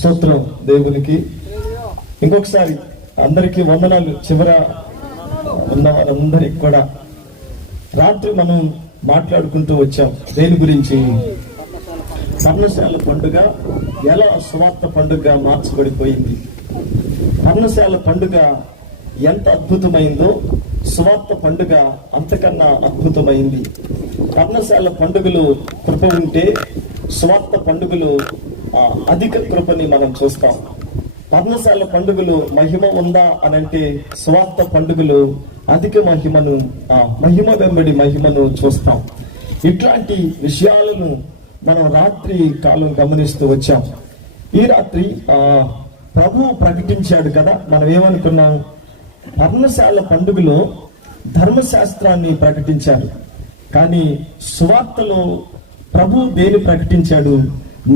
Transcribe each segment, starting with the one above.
స్తోత్రం దేవునికి. ఇంకొకసారి అందరికీ వందనాలు. చివర ఉన్న వారందరికి కూడా రాత్రి మనం మాట్లాడుకుంటూ వచ్చాం దేని గురించి? పర్ణశాల పండుగ ఎలా సువార్త పండుగ మార్చబడిపోయింది, పర్ణశాల పండుగ ఎంత అద్భుతమైందో సువార్త పండుగ అంతకన్నా అద్భుతమైంది. పర్ణశాల పండుగలు కృప ఉంటే సువార్త పండుగలు అధిక కృపని మనం చూస్తాం. పర్ణశాల పండుగలు మహిమ ఉందా అని అంటే సువార్త పండుగలు అధిక మహిమను, మహిమ వెంబడి మహిమను చూస్తాం. ఇట్లాంటి విషయాలను మనం రాత్రి కాలం గమనిస్తూ వచ్చాం. ఈ రాత్రి ప్రభువు ప్రకటించాడు కదా, మనం ఏమనుకున్నాం? పర్ణశాల పండుగలో ధర్మశాస్త్రాన్ని ప్రకటించాడు, కానీ సువార్తలో ప్రభు దేని ప్రకటించాడు?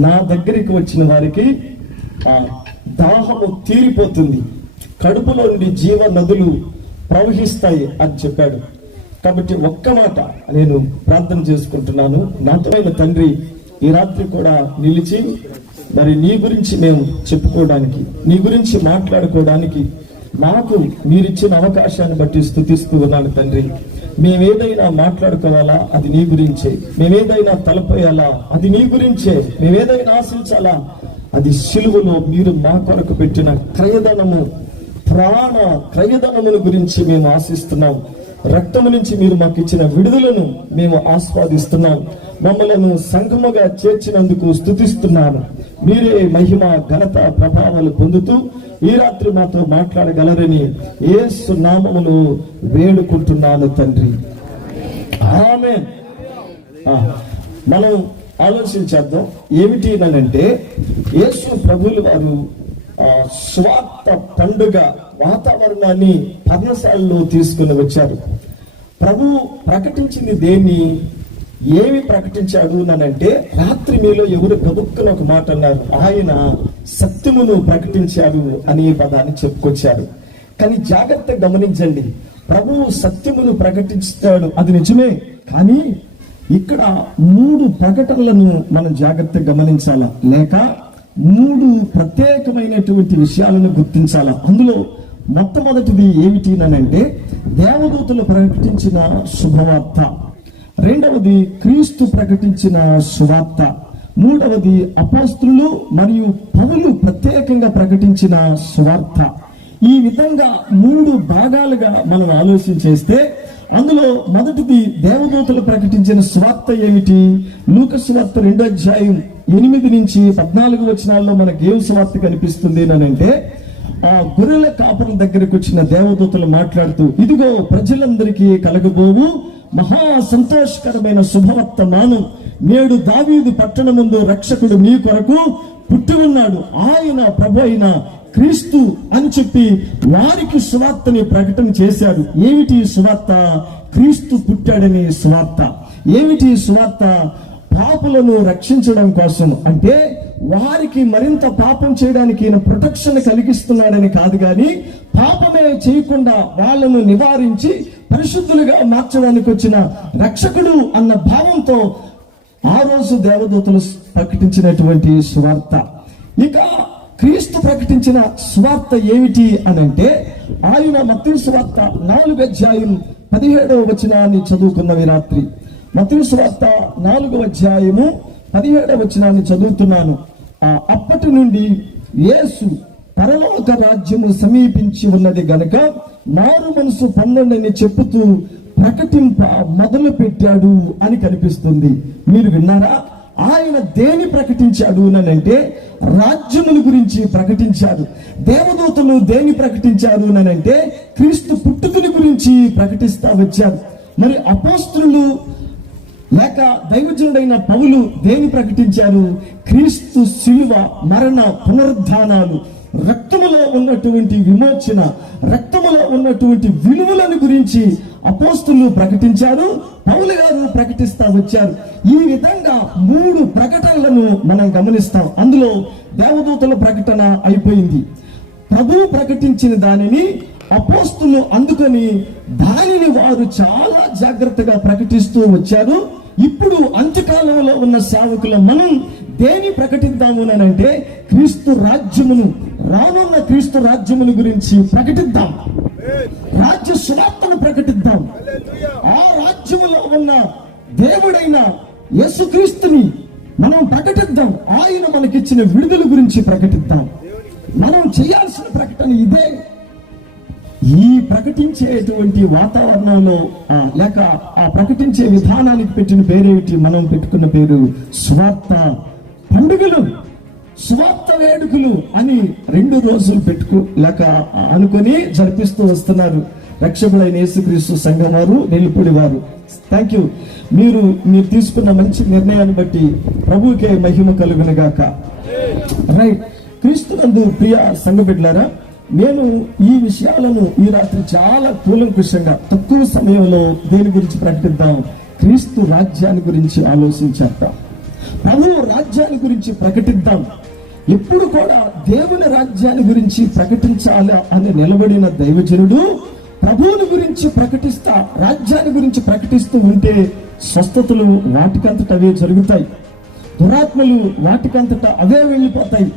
నా దగ్గరికి వచ్చిన వారికి దాహము తీరిపోతుంది, కడుపులో నుండి జీవ నదులు ప్రవహిస్తాయి అని చెప్పాడు. కాబట్టి ఒక్క మాట నేను ప్రార్థన చేసుకుంటున్నాను. నాతోమైన తండ్రి, ఈ రాత్రి కూడా నిలిచి మరి నీ గురించి మేము చెప్పుకోవడానికి, నీ గురించి మాట్లాడుకోవడానికి మాకు మీరిచ్చిన అవకాశాన్ని బట్టి స్తుతిస్తూ ఉన్నాను తండ్రి. మేమేదైనా మాట్లాడుకోవాలా అది నీ గురించే, మేమేదైనా తలపోయాలా అది నీ గురించే, మేమేదైనా ఆశించాలా అది సిలువలో మీరు మా కొరకు పెట్టిన క్రయధనము, ప్రాణ క్రయధనమును గురించి మేము ఆశిస్తున్నాం. రక్తము నుంచి మీరు మాకు ఇచ్చిన విడుదలను మేము ఆస్వాదిస్తున్నాం. మమ్మలను సంఘముగా చేర్చినందుకు స్తుతిస్తున్నాను. మీరే మహిమ, ఘనత, ప్రభావాలు పొందుతూ ఈ రాత్రి మాతో మాట్లాడగలరని యేసు నామములో వేడుకుంటున్నాను తండ్రి. ఆమేన్. మనం ఆలోచించేద్దాం. ఏమిటి అంటే యేసు ప్రభువులు వారు స్వార్థ పండుగ వాతావరణాన్ని పర్ణశాలలో తీసుకుని వచ్చారు. ప్రభు ప్రకటించింది దేన్ని, ఏమి ప్రకటించాడు అంటే రాత్రి మీలో ఎవరు గబుక్కున ఒక మాట అన్నారు, ఆయన సత్యమును ప్రకటించాడు అనే పదాన్ని చెప్పుకొచ్చారు. కానీ జాగ్రత్తగా గమనించండి, ప్రభువు సత్యమును ప్రకటిస్తాడు, అది నిజమే. కానీ ఇక్కడ 3 ప్రకటనలను మనం జాగ్రత్తగా గమనించాలా, లేక 3 ప్రత్యేకమైనటువంటి విషయాలను గుర్తించాలా. అందులో మొట్టమొదటిది ఏమిటి అంటే దేవదూతలు ప్రకటించిన శుభవార్త, రెండవది క్రీస్తు ప్రకటించిన సువార్త, మూడవది అపోస్తలులు మరియు పౌలు ప్రత్యేకంగా ప్రకటించిన సువార్త. ఈ విధంగా 3 భాగాలుగా మనం ఆలోచించేస్తే అందులో మొదటిది దేవదూతలు ప్రకటించిన సువార్త ఏమిటి? లూకా సువార్త 2వ అధ్యాయం 8 నుంచి 14 వచనాల్లో మనకి ఏం సువార్త కనిపిస్తుంది అంటే ఆ గొర్రెల కాపరుల దగ్గరకు వచ్చిన దేవదూతలు మాట్లాడుతూ, ఇదిగో ప్రజలందరికీ కలగబోవు మహా సంతోషకరమైన శుభవర్తమానం, నేడు దావీదు పట్టణమందు రక్షకుడు మీ కొరకు పుట్టి ఉన్నాడు, ఆయన ప్రభు అయిన క్రీస్తు అని చెప్పి వారికి సువార్తని ప్రకటన చేశాడు. ఏమిటి సువార్త? క్రీస్తు పుట్టాడని సువార్త. ఏమిటి సువార్త? పాపులను రక్షించడం కోసం, అంటే వారికి మరింత పాపం చేయడానికి ఈయన ప్రొటెక్షన్ కలిగిస్తున్నాడని కాదు, కానీ పాపమే చేయకుండా వాళ్ళను నివారించి పరిశుద్ధులుగా మార్చడానికి వచ్చిన రక్షకుడు అన్న భావంతో ఆ రోజు దేవదూతలు ప్రకటించినటువంటి సువార్త. ఇక క్రీస్తు ప్రకటించిన సువార్త ఏమిటి అంటే ఆయన మత్తయి సువార్త 4వ అధ్యాయం 17వ వచనాన్ని చదువుకున్నవి రాత్రి. మత్తయి సువార్త 4వ అధ్యాయము 17వ వచనాన్ని చదువుతున్నాను. అప్పటి నుండి యేసు పరలోక రాజ్యము సమీపించి ఉన్నది గనుక మారు మనసు పొందండి చెప్పుతూ ప్రకటింప మొదలు పెట్టాడు అని కనిపిస్తుంది. మీరు విన్నారా? ఆయన దేని ప్రకటించాడు అంటే రాజ్యముల గురించి ప్రకటించాడు. దేవదూతలు దేని ప్రకటించారు అంటే క్రీస్తు పుట్టుకని గురించి ప్రకటిస్తా వచ్చారు. మరి అపోస్తలులు లేక దైవజనుడైన పౌలు దేని ప్రకటించారు? క్రీస్తు శిలువ, మరణ, పునరుద్ధానాలు, రక్తములో ఉన్నటువంటి విమోచన, రక్తములో ఉన్నటువంటి విలువలను గురించి అపోస్తలులు ప్రకటించారు, పౌలు గారు ప్రకటిస్తా వచ్చారు. ఈ విధంగా 3 ప్రకటనలను మనం గమనిస్తాం. అందులో దేవదూతల ప్రకటన అయిపోయింది. ప్రభువు ప్రకటించిన దానిని అపోస్తలులు అందుకొని దానిని వారు చాలా జాగ్రత్తగా ప్రకటిస్తూ వచ్చారు. ఇప్పుడు అంత్యకాలంలో ఉన్న సేవకులు మనం దేని ప్రకటిద్దాము అని అంటే క్రీస్తు రాజ్యమును, రానున్న క్రీస్తు రాజ్యమును గురించి ప్రకటిద్దాం. రాజ్య సువార్తను ప్రకటిద్దాం. ఆ రాజ్యములో ఉన్న దేవుడైన యేసుక్రీస్తుని మనం ప్రకటిద్దాం. ఆయన మనకిచ్చిన విడుదల గురించి ప్రకటిద్దాం. మనం చేయాల్సిన ప్రకటన ఇదే. ఈ ప్రకటించేటువంటి వాతావరణంలో లేక ఆ ప్రకటించే విధానానికి పెట్టిన పేరేమిటి? మనం పెట్టుకున్న పేరు సువార్త పండుగలు, సువార్త వేడుకలు అని 2 రోజులు లేక అనుకొని జరిపిస్తూ వస్తున్నారు రక్షకుడైన యేసుక్రీస్తు సంఘం వారు, నెల్లిపూడి వారు. Thank you. మీరు తీసుకున్న మంచి నిర్ణయాన్ని బట్టి ప్రభువుకే మహిమ కలుగును గాక. రైట్. క్రీస్తునందు ప్రియ సంఘ బిడ్డలారా, నేను ఈ విషయాలను ఈ రాత్రి చాలా కూలంకుషంగా తక్కువ సమయంలో దేని గురించి ప్రకటిద్దాం? క్రీస్తు రాజ్యాన్ని గురించి ఆలోచించేద్దాం. ప్రభువు రాజ్యాన్ని గురించి ప్రకటిద్దాం. ఎప్పుడు కూడా దేవుని రాజ్యాన్ని గురించి ప్రకటించాలా అని నిలబడిన దైవజనుడు ప్రభువుని గురించి ప్రకటిస్తా, రాజ్యాన్ని గురించి ప్రకటిస్తూ ఉంటే స్వస్థతలు వాటికంతట అవే జరుగుతాయి, దురాత్మలు వాటికంతట అవే వెళ్ళిపోతాయి.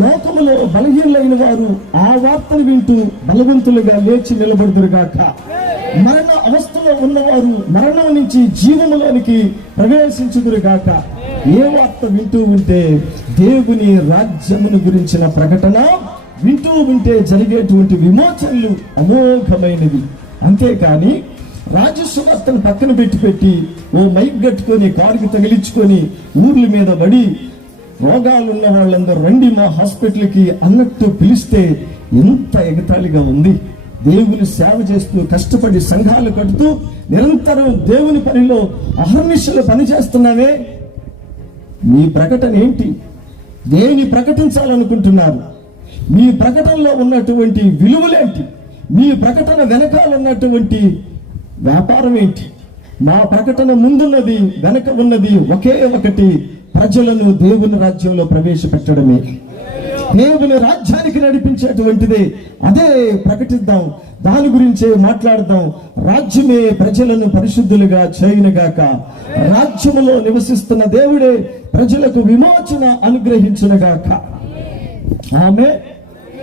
లోకములో బలహీనులైన వారు ఆ వార్తను వింటూ బలవంతులుగా లేచి నిలబడుదురుగాక. మరణ అవస్థలో ఉన్నవారు మరణం నుంచి జీవములోనికి ప్రవేశించుదురుగాక. ఏ వార్త వింటూ ఉంటే దేవుని రాజ్యమును గురించిన ప్రకటన వింటూ ఉంటే జరిగేటువంటి విమోచనలు అమోఘమైనవి. అంతేకాని రాజసువార్తను పక్కన పెట్టి ఓ మైక్ కట్టుకొని కారుకి తగిలించుకొని ఊర్ల మీద పడి రోగాలు ఉన్న వాళ్ళందరూ రండి మా హాస్పిటల్కి అన్నట్టు పిలిస్తే ఎంత ఎగతాళిగా ఉంది. దేవుని సేవ చేస్తూ కష్టపడి సంఘాలు కడుతూ నిరంతరం దేవుని పనిలో అహర్నిశలు పనిచేస్తున్నావే, మీ ప్రకటన ఏంటి? దేని ప్రకటించాలనుకుంటున్నారు? మీ ప్రకటనలో ఉన్నటువంటి విలువలేంటి? మీ ప్రకటన వెనకాల ఉన్నటువంటి వ్యాపారం ఏంటి? మా ప్రకటన ముందున్నది, వెనక ఉన్నది ఒకే ఒకటి, ప్రజలను దేవుని రాజ్యంలో ప్రవేశపెట్టడమే, దేవుని రాజ్యానికి నడిపించేటువంటిదే. అదే ప్రకటిద్దాం, దాని గురించే మాట్లాడదాం. రాజ్యమే ప్రజలను పరిశుద్ధులుగా చేయునుగాక. రాజ్యములో నివసిస్తున్న దేవుడే ప్రజలకు విమోచన అనుగ్రహించునుగాక. ఆమె.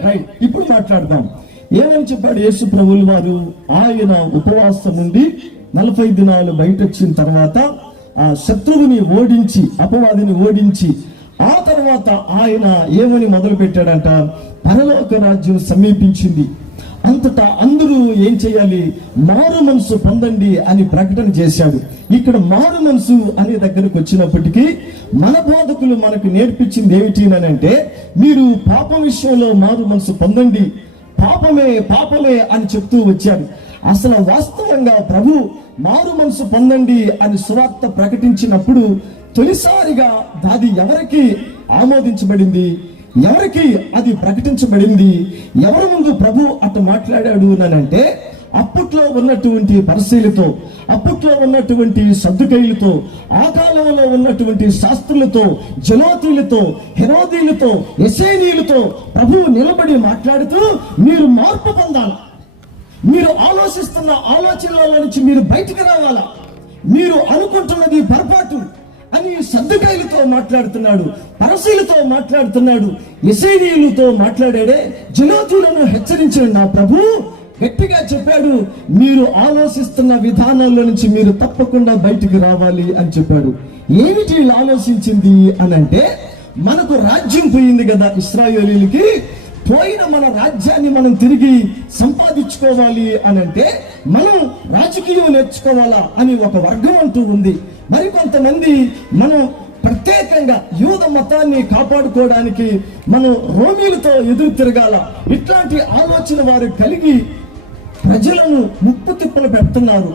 రైట్. ఇప్పుడు మాట్లాడదాం. ఏమని చెప్పాడు యేసు ప్రభువుల వారు? ఆయన ఉపవాసం ఉండి 40 దినాలు బయట వచ్చిన తర్వాత ఆ శత్రువుని ఓడించి, అపవాదిని ఓడించి, ఆ తర్వాత ఆయన ఏమని మొదలు పెట్టాడంట? పరలోక రాజ్యం సమీపించింది, అంతటా అందరూ ఏం చేయాలి? మారు మనసు పొందండి అని ప్రకటన చేశాడు. ఇక్కడ మారు మనసు అనే దగ్గరకు వచ్చినప్పటికీ మన బోధకులు మనకు నేర్పించింది ఏమిటి అంటే, మీరు పాపం విషయంలో మారు మనసు పొందండి, పాపమే అని చెప్తూ వచ్చారు. అసలు వాస్తవంగా ప్రభు మారు మనసు పొందండి అని సువార్త ప్రకటించినప్పుడు తొలిసారిగా అది ఎవరికి ఆమోదించబడింది? ఎవరికి అది ప్రకటించబడింది? ఎవరి ముందు ప్రభు అటు మాట్లాడాడు అంటే, అప్పట్లో ఉన్నటువంటి పరిశీలతో, అప్పట్లో ఉన్నటువంటి సద్దుకైలతో, ఆ కాలంలో ఉన్నటువంటి శాస్త్రులతో, జలోతీలతో, హెరోదీలతో, ఎసేనీలతో ప్రభువు నిలబడి మాట్లాడుతూ, మీరు మార్పు పొందాలా, మీరు ఆలోచిస్తున్న ఆలోచనల నుంచి మీరు బయటికి రావాలా, మీరు అనుకుంటున్నది పొరపాటు అని సద్దుకైలతో మాట్లాడుతున్నాడు, పరిశీలతో మాట్లాడుతున్నాడు, ఎసేనీయులతో మాట్లాడాడే, జలోతీలను హెచ్చరించిన నా ప్రభు గట్టిగా చెప్పాడు, మీరు ఆలోచిస్తున్న విధానాల్లో నుంచి మీరు తప్పకుండా బయటికి రావాలి అని చెప్పాడు. ఏమిటి ఆలోచించింది అంటే, మనకు రాజ్యం పోయింది కదా ఇశ్రాయేలీయులకి, పోయిన మన రాజ్యాన్ని మనం తిరిగి సంపాదించుకోవాలి అంటే మనం రాజకీయం నేర్చుకోవాలా అని ఒక వర్గం అంటూ ఉంది. మరికొంతమంది మనం ప్రత్యేకంగా యూద మతాన్ని కాపాడుకోవడానికి మనం రోమీలతో ఎదురు తిరగాల, ఇట్లాంటి ఆలోచన వారు కలిగి ప్రజలను ముప్పు తిప్పలు పెడుతున్నారు.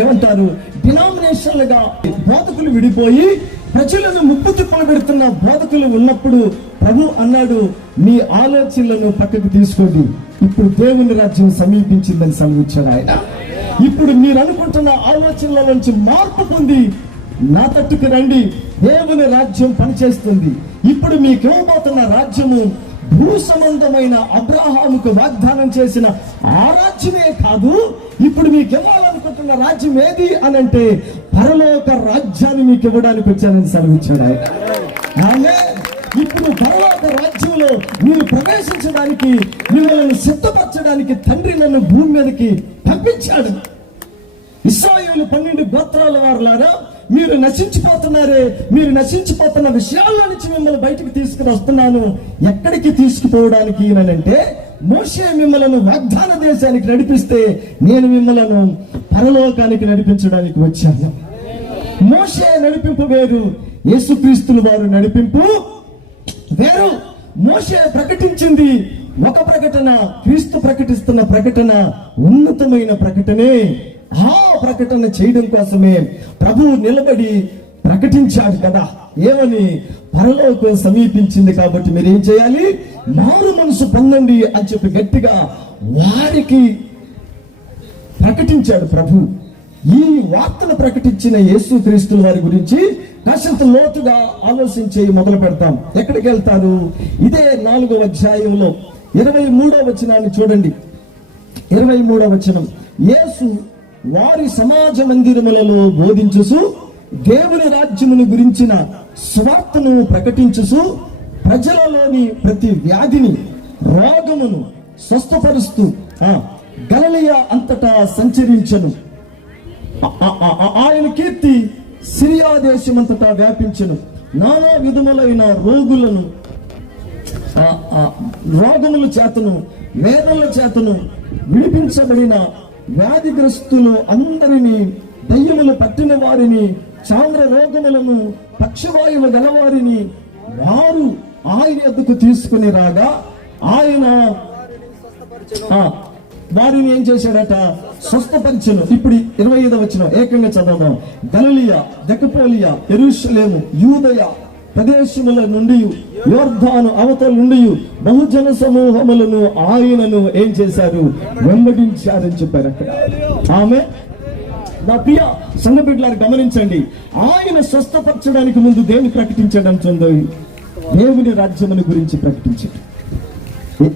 ఏమంటారు? డినామినేషన్లుగా బోధకులు విడిపోయి ప్రజలను ముప్పు తిప్పలు పెడుతున్న బోధకులు ఉన్నప్పుడు ప్రభు అన్నాడు, మీ ఆలోచనలను పక్కకు తీసుకోండి, ఇప్పుడు దేవుని రాజ్యం సమీపించిందని సెలవిచ్చాడు ఆయన. ఇప్పుడు మీరు అనుకుంటున్న ఆలోచనల నుంచి మార్పు పొంది నా తట్టుకు రండి, దేవుని రాజ్యం పనిచేస్తుంది. ఇప్పుడు మీకు ఇవ్వబోతున్న రాజ్యము భూ సంబంధమైన అబ్రహాముకు వాగ్దానం చేసిన ఆ రాజ్యమే కాదు, ఇప్పుడు మీకు ఇవ్వాలనుకుంటున్న రాజ్యం ఏది అంటే పరలోక రాజ్యాన్ని మీకు ఇవ్వడానికి వచ్చానని సెలవిచ్చాడు ఆయన. ఆమేన్. ఇప్పుడు పరలోక రాజ్యంలో మీరు ప్రవేశించడానికి, మిమ్మల్ని సిద్ధపరచడానికి తండ్రి నన్ను భూమి మీదకి పంపించాడు. ఇశ్రాయేలు 12 గోత్రాల వారులారా, మీరు నశించిపోతున్నారే, మీరు నశించిపోతున్న విషయాల్లో నుంచి మిమ్మల్ని బయటికి తీసుకుని వస్తున్నాను. ఎక్కడికి తీసుకుపోవడానికి అంటే, మోషే మిమ్మల్ని వాగ్దాన దేశానికి నడిపిస్తే నేను మిమ్మల్ని పరలోకానికి నడిపించడానికి వచ్చాను. మోషే నడిపింపు వేరు, యేసుక్రీస్తుల వారు నడిపింపు వేరు. మోషే ప్రకటించింది ఒక ప్రకటన, క్రీస్తు ప్రకటిస్తున్న ప్రకటన ఉన్నతమైన ప్రకటనే. ఆ ప్రకటన చేయడం కోసమే ప్రభువు నిలబడి ప్రకటించాడు కదా. ఏమని? పరలోకం సమీపించింది కాబట్టి మీరు ఏం చేయాలి? మారు మనసు పొందండి అని చెప్పి గట్టిగా వారికి ప్రకటించాడు ప్రభు. ఈ వార్తను ప్రకటించిన యేసుక్రీస్తుల వారి గురించి కాసింత లోతుగా ఆలోచించి మొదలు పెడతాం. ఎక్కడికి వెళ్తారు? ఇదే 4వ అధ్యాయంలో 23వ వచనాన్ని చూడండి. 23వ వచనం, యేసు వారి సమాజ మందిరములలో బోధించుచు దేవుని రాజ్యమును గురించిన స్వార్థను ప్రకటించుచు ప్రజలలోని ప్రతి వ్యాధిని, రోగమును స్వస్థపరుస్తూ గలిలయ అంతటా సంచరించెను. ఆయన కీర్తి సిరియా దేశమంతటా వ్యాపించెను. నానా విధములైన రోగముల చేతను, వేదనల చేతను విడిపించబడిన వ్యాధిగ్రస్తులు అందరినీ, దయ్యములు పట్టిన వారిని, చాంద్ర రోగములను, పక్షవాయువు గలవారిని వారు ఆయన యొద్దకు తీసుకుని రాగా ఆయన వారిని ఏం చేశాడట? స్వస్థపరిచెను. ఇప్పుడు 25వ వచనం ఏకంగా చదవదాం. గలిలయ, దెకపోలియా, యెరూషలేము, యూదయ ప్రదేశముల నుండి, యోర్దాను అవతల నుండి బహుజన సమూహములను ఆయనను ఏం చేశారు? వెంబడించారని చెప్పారు అక్కడ. ఆమె నా ప్రియ సంఘ బిడ్డలారా గమనించండి, ఆయన స్వస్థపరచడానికి ముందు దేన్ని ప్రకటించడం చూద్దాం? దేవుని రాజ్యమును గురించి ప్రకటించాడు.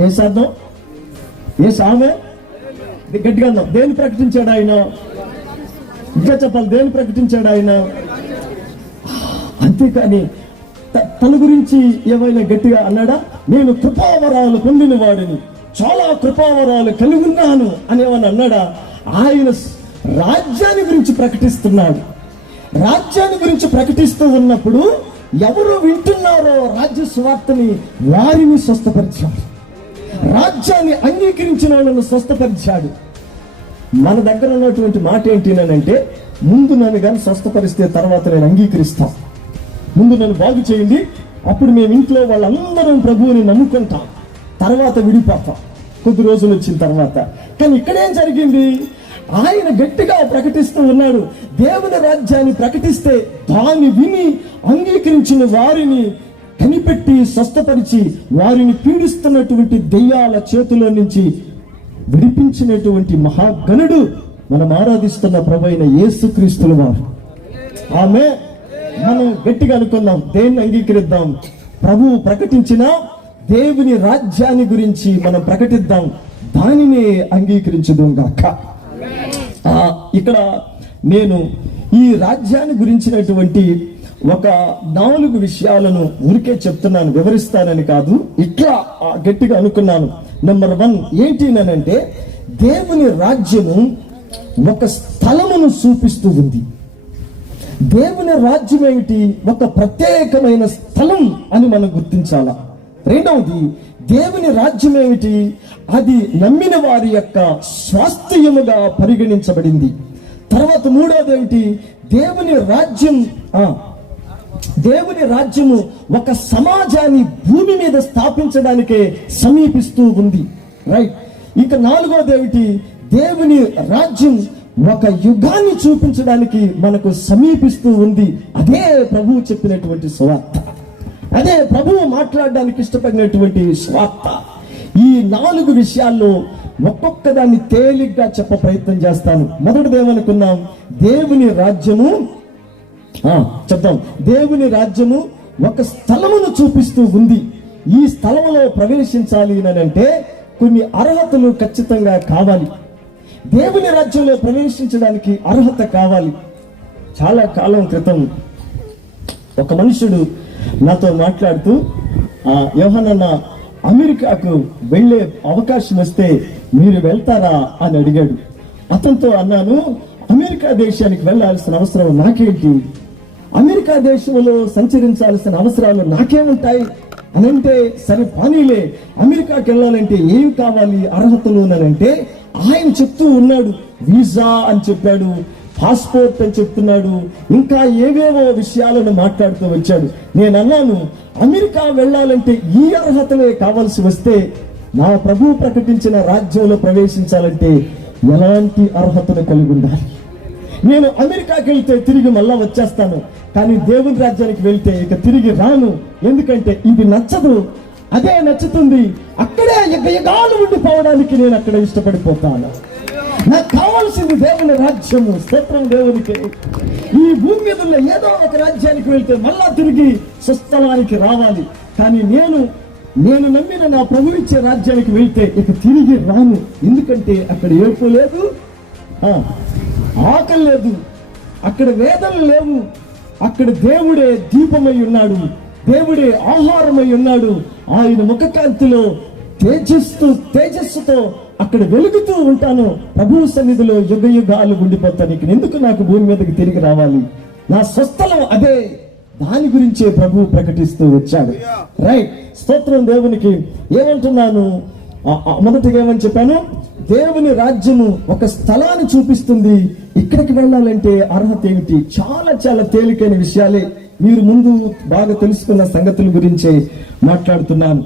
ఏ సాధం? ఏ సామె? గట్టిగా దేన్ని ప్రకటించాడు ఆయన? ఇంకా చెప్పాలి, దేన్ని ప్రకటించాడు ఆయన? అంతేకాని తన గురించి ఏమైనా గట్టిగా అన్నాడా? నేను కృపావరాలు పొందిన వాడిని, చాలా కృపావరాలు కలిగి ఉన్నాను అనేమని అన్నాడా? ఆయన రాజ్యాన్ని గురించి ప్రకటిస్తున్నాడు. రాజ్యాన్ని గురించి ప్రకటిస్తూ ఉన్నప్పుడు ఎవరు వింటున్నారో రాజ్య సువార్తని వారిని స్వస్థపరిచాడు. రాజ్యాన్ని అంగీకరించిన వాళ్ళను స్వస్థపరిచాడు. మన దగ్గర ఉన్నటువంటి మాట ఏంటినంటే, ముందు నన్ను కానీ స్వస్థపరిస్తే తర్వాత నేను అంగీకరిస్తాను. ముందు నన్ను బాగు చేయండి, అప్పుడు మేము ఇంట్లో వాళ్ళందరం ప్రభువుని నమ్ముకుంటాం, తర్వాత విడిపోతాం కొద్ది రోజులు వచ్చిన తర్వాత. కానీ ఇక్కడేం జరిగింది? ఆయన గట్టిగా ప్రకటిస్తూ ఉన్నాడు. దేవుని రాజ్యాన్ని ప్రకటిస్తే దాన్ని విని అంగీకరించిన వారిని కనిపెట్టి స్వస్థపరిచి వారిని పీడిస్తున్నటువంటి దెయ్యాల చేతిలో నుంచి విడిపించినటువంటి మహాగణుడు మనం ఆరాధిస్తున్న ప్రభువైన యేసుక్రీస్తుల వారు. ఆమె మనం గట్టిగా అనుకున్నాం, దేన్ని అంగీకరిద్దాం? ప్రభువు ప్రకటించిన దేవుని రాజ్యాన్ని గురించి మనం ప్రకటిద్దాం, దానినే అంగీకరించుదాం గాక. ఇక్కడ నేను ఈ రాజ్యాన్ని గురించినటువంటి ఒక 4 విషయాలను ఊరికే చెప్తున్నాను, వివరిస్తానని కాదు, ఇట్లా గట్టిగా అనుకున్నాను. నెంబర్ 1 ఏంటి అంటే, దేవుని రాజ్యము ఒక స్థలమును చూపిస్తూ ఉంది. దేవుని రాజ్యం ఏమిటి? ఒక ప్రత్యేకమైన స్థలం అని మనం గుర్తించాలా. రెండవది, దేవుని రాజ్యం ఏమిటి? అది నమ్మిన వారి యొక్క స్వాస్థ్యముగా పరిగణించబడింది. తర్వాత మూడవది ఏమిటి? దేవుని రాజ్యము ఒక సమాజాన్ని భూమి మీద స్థాపించడానికే సమీపిస్తూ ఉంది. రైట్. ఇక నాలుగవది ఏమిటి? దేవుని రాజ్యం ఒక యుగాన్ని చూపించడానికి మనకు సమీపిస్తూ ఉంది. అదే ప్రభువు చెప్పినటువంటి సువార్త, అదే ప్రభువు మాట్లాడడానికి ఇష్టపడినటువంటి సువార్త. ఈ 4 విషయాల్లో ఒక్కొక్క దాన్ని తేలిగ్గా చెప్ప ప్రయత్నం చేస్తాను. మొదటిది ఏమనుకున్నాం? దేవుని రాజ్యము చెప్తాం. దేవుని రాజ్యము ఒక స్థలమును చూపిస్తూ ఉంది. ఈ స్థలంలో ప్రవేశించాలి అంటే కొన్ని అర్హతలు ఖచ్చితంగా కావాలి. దేవుని రాజ్యంలో ప్రవేశించడానికి అర్హత కావాలి. చాలా కాలం క్రితం ఒక మనుషుడు నాతో మాట్లాడుతూ యోహానన్న అమెరికాకు వెళ్ళే అవకాశం వస్తే మీరు వెళ్తారా అని అడిగాడు. అతనితో అన్నాను, అమెరికా దేశానికి వెళ్ళాల్సిన అవసరం నాకేంటి, అమెరికా దేశంలో సంచరించాల్సిన అవసరాలు నాకేముంటాయి అని అంటే, సరే పానీలే, అమెరికాకి వెళ్ళాలంటే ఏం కావాలి అర్హతలు అంటే ఆయన చెప్తూ ఉన్నాడు. వీసా అని చెప్పాడు, పాస్పోర్ట్ అని చెప్తున్నాడు, ఇంకా ఏవేవో విషయాలను మాట్లాడుతూ వచ్చాడు. నేను అన్నాను, అమెరికా వెళ్ళాలంటే ఈ అర్హతలే కావాల్సి వస్తే నా ప్రభువు ప్రకటించిన రాజ్యంలో ప్రవేశించాలంటే ఎలాంటి అర్హతను కలిగి ఉండాలి? నేను అమెరికాకి వెళ్తే తిరిగి మళ్ళా వచ్చేస్తాను, కానీ దేవుని రాజ్యానికి వెళ్తే ఇక తిరిగి రాను. ఎందుకంటే ఇది నచ్చదు, అదే నచ్చుతుంది, అక్కడే యుగాలు ఉండిపోవడానికి నేను అక్కడ ఇష్టపడిపోతాను. నాకు కావాల్సింది దేవుని రాజ్యము. స్తోత్రం దేవునికి. ఈ భూమి మీద ఉన్న ఏదో ఒక రాజ్యానికి వెళ్తే మళ్ళా తిరిగి స్వస్థలానికి రావాలి, కానీ నేను నమ్మిన నా ప్రభు ఇచ్చే రాజ్యానికి వెళ్తే ఇక తిరిగి రాను. ఎందుకంటే అక్కడ ఏడుపు లేదు, ఆకలి లేదు, అక్కడ వేదనలు లేవు, అక్కడ దేవుడే దీపమై ఉన్నాడు, దేవుడే ఆహారమై ఉన్నాడు. ఆయన ముఖకాంతిలో తేజస్సుతో అక్కడ వెలుగుతూ ఉంటాను. ప్రభువు సన్నిధిలో యుగ యుగాలు ఉండిపోతాను. ఎందుకు నాకు భూమి మీదకి తిరిగి రావాలి? నా స్వస్థలం అదే. దాని గురించే ప్రభువు ప్రకటిస్తూ వచ్చాడు. రైట్, స్తోత్రం దేవునికి. ఏమంటున్నాను? మొదటిగా ఏమని చెప్పాను? దేవుని రాజ్యము ఒక స్థలాన్ని చూపిస్తుంది. ఇక్కడికి వెళ్ళాలంటే అర్హత ఏమిటి? చాలా చాలా తేలికైన విషయాలే. మీరు ముందు బాగా తెలుసుకున్న సంగతుల గురించే మాట్లాడుతున్నాను.